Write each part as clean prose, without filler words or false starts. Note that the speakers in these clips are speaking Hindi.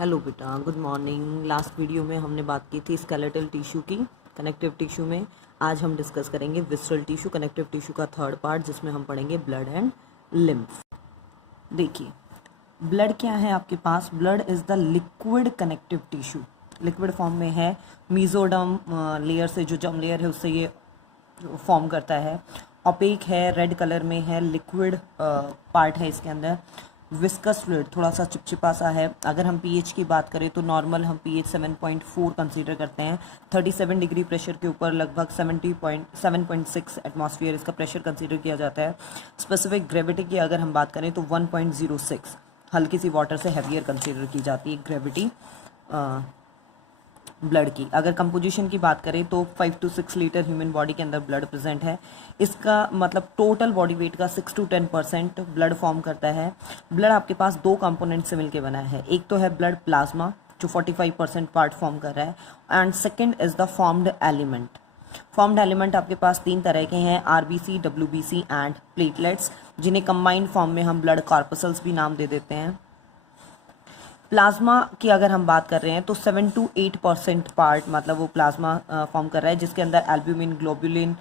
हेलो बेटा, गुड मॉर्निंग। लास्ट वीडियो में हमने बात की थी स्केलेटल टिश्यू की, कनेक्टिव टिश्यू में। आज हम डिस्कस करेंगे विसरल टिश्यू, कनेक्टिव टिश्यू का थर्ड पार्ट, जिसमें हम पढ़ेंगे ब्लड एंड लिम्फ। देखिए, ब्लड क्या है आपके पास? Blood is the liquid connective tissue, liquid form में है। मीजोडर्म लेयर से, जो जर्म लेयर है उससे ये फॉर्म करता है। ओपेक है, रेड कलर में है, लिक्विड पार्ट है इसके अंदर। विस्कस फ्लूइड, थोड़ा सा चिपचिपा सा है। अगर हम पीएच की बात करें तो नॉर्मल हम पीएच 7.4 कंसीडर करते हैं। 37 डिग्री प्रेशर के ऊपर लगभग 7.6 एटमॉस्फेयर इसका प्रेशर कंसीडर किया जाता है। स्पेसिफिक ग्रेविटी की अगर हम बात करें तो 1.06, हल्की सी वाटर से हैवियर कंसीडर की जाती है ग्रेविटी ब्लड की। अगर कंपोजिशन की बात करें तो 5 to 6 लीटर ह्यूमन बॉडी के अंदर ब्लड प्रेजेंट है। इसका मतलब टोटल बॉडी वेट का 6 to 10% ब्लड फॉर्म करता है। ब्लड आपके पास दो कंपोनेंट से मिलकर बना है। एक तो है ब्लड प्लाज्मा, जो 45% पार्ट फॉर्म कर रहा है, and second is the formed element. Formed element आपके पास तीन तरह के हैं, आरबीसी, डब्ल्यूबीसी एंड प्लेटलेट्स, जिन्हें कंबाइंड फॉर्म में हम ब्लड कॉर्पसल्स भी नाम दे देते हैं। प्लाज्मा की अगर हम बात कर रहे हैं तो 7 to 8% पार्ट मतलब वो प्लाज्मा फॉर्म कर रहा है, जिसके अंदर एल्ब्यूमिन, ग्लोबुलिन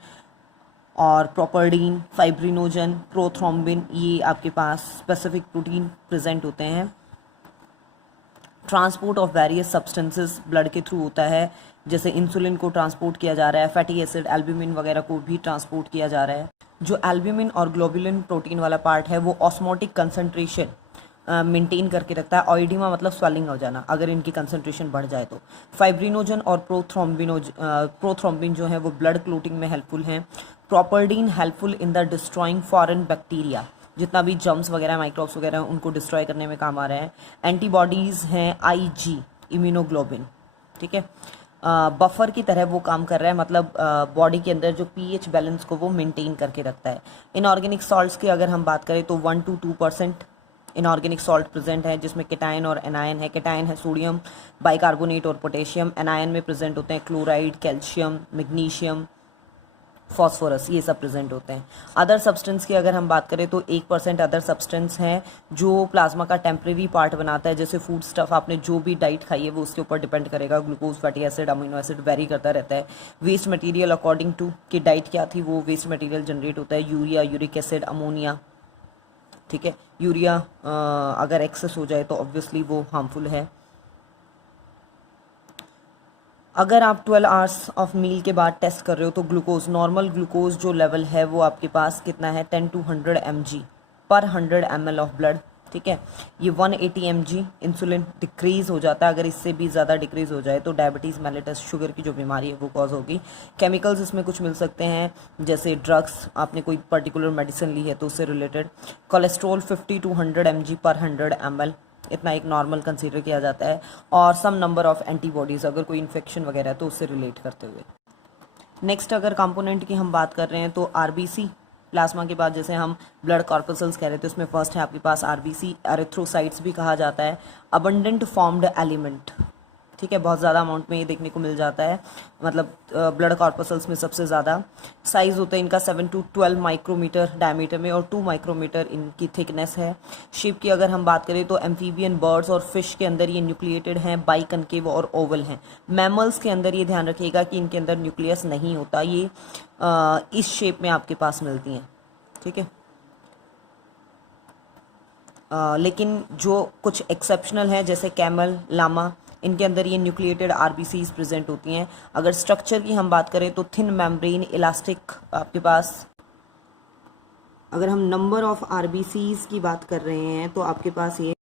और प्रोपर्डीन, फाइब्रिनोजन, प्रोथ्रोम्बिन, ये आपके पास स्पेसिफिक प्रोटीन प्रेजेंट होते हैं। Transport of various substances blood के थ्रू होता है, जैसे इंसुलिन को ट्रांसपोर्ट किया जा रहा है, फैटी एसिड, एल्ब्यूमिन वगैरह को भी ट्रांसपोर्ट किया जा रहा है। जो एल्ब्यूमिन और ग्लोबुलिन प्रोटीन वाला पार्ट है वो ऑस्मोटिक कंसंट्रेशन मेंटेन करके रखता है। ऑइडिमा मतलब स्वेलिंग हो जाना, अगर इनकी कंसंट्रेशन बढ़ जाए तो। फाइब्रिनोजन और प्रोथ्रोम्बिन जो है वो ब्लड क्लोटिंग में हेल्पफुल हैं। Properdin helpful in the destroying foreign bacteria, जितना भी जर्म्स वगैरह, माइक्रोब्स वगैरह, उनको डिस्ट्रॉय करने में काम आ रहे हैं। एंटीबॉडीज़ हैं आईजी, इम्यूनोग्लोबिन, ठीक है। बफर की तरह वो काम कर रहा है, मतलब बॉडी के अंदर जो पीएच बैलेंस को वो मेंटेन करके रखता है। इनऑर्गेनिक सॉल्ट्स की अगर हम बात करें तो 1 to 2% इनऑर्गेनिक सॉल्ट प्रेजेंट है, जिसमें केटायन और एनायन है। केटायन है सोडियम बाइकार्बोनेट और पोटेशियम। एनायन में प्रेजेंट होते हैं क्लोराइड, कैल्शियम, मैग्नीशियम, फॉस्फोरस, ये सब प्रेजेंट होते हैं। अदर सब्सटेंस की अगर हम बात करें तो 1% अदर सब्सटेंस हैं जो प्लाज्मा का टेम्प्रेरी पार्ट बनाता है। जैसे फूड स्टफ, आपने जो भी डाइट खाई है वो उसके ऊपर डिपेंड करेगा। Glucose, fatty acid, amino acid very करता रहता है। वेस्ट मटेरियल अकॉर्डिंग टू कि डाइट क्या थी, वो वेस्ट मटेरियल जनरेट होता है। यूरिया, यूरिक एसिड, अमोनिया, ठीक है। यूरिया अगर एक्सेस हो जाए तो ऑब्वियसली वो हार्मफुल है। अगर आप 12 आवर्स ऑफ मील के बाद टेस्ट कर रहे हो तो ग्लूकोज, नॉर्मल ग्लूकोज जो लेवल है वो आपके पास कितना है, 10 to 100 mg पर 100 ml ऑफ ब्लड, ठीक है। ये 180 mg इंसुलिन डिक्रीज हो जाता है। अगर इससे भी ज़्यादा डिक्रीज हो जाए तो डायबिटीज़ मेलिटस, शुगर की जो बीमारी है वो कॉज होगी। केमिकल्स इसमें कुछ मिल सकते हैं, जैसे ड्रग्स, आपने कोई पर्टिकुलर मेडिसिन ली है तो उससे रिलेटेड। कोलेस्ट्रॉल 50 to 100 mg पर 100 ml, इतना एक नॉर्मल कंसीडर किया जाता है। और सम नंबर ऑफ एंटीबॉडीज़, अगर कोई इन्फेक्शन वगैरह है तो उससे रिलेट करते हुए। नेक्स्ट अगर कंपोनेंट की हम बात कर रहे हैं तो आरबीसी, प्लाज्मा के बाद जैसे हम ब्लड कॉर्पसल्स कह रहे थे, उसमें फर्स्ट है आपके पास आरबीसी, एरिथ्रोसाइट्स भी कहा जाता है। अबंडेंट फॉर्म्ड एलिमेंट, ठीक है, बहुत ज़्यादा अमाउंट में ये देखने को मिल जाता है, मतलब ब्लड कॉर्पसल्स में सबसे ज़्यादा। साइज़ होता है इनका 7 to 12 माइक्रोमीटर डायमीटर में और 2 माइक्रोमीटर इनकी थिकनेस है। शेप की अगर हम बात करें तो एम्फीबियन, बर्ड्स और फिश के अंदर ये न्यूक्लिएटेड हैं, बाइकनकेव और ओवल हैं। मैमल्स के अंदर ये ध्यान रखिएगा कि इनके अंदर न्यूक्लियस नहीं होता, ये इस शेप में आपके पास मिलती हैं, ठीक है। लेकिन जो कुछ एक्सेप्शनल है जैसे कैमल, लामा, इनके अंदर ये न्यूक्लिएटेड आरबीसीज प्रेजेंट होती हैं। अगर स्ट्रक्चर की हम बात करें तो थिन मेम्ब्रेन, इलास्टिक आपके पास। अगर हम नंबर ऑफ आरबीसीज की बात कर रहे हैं तो आपके पास ये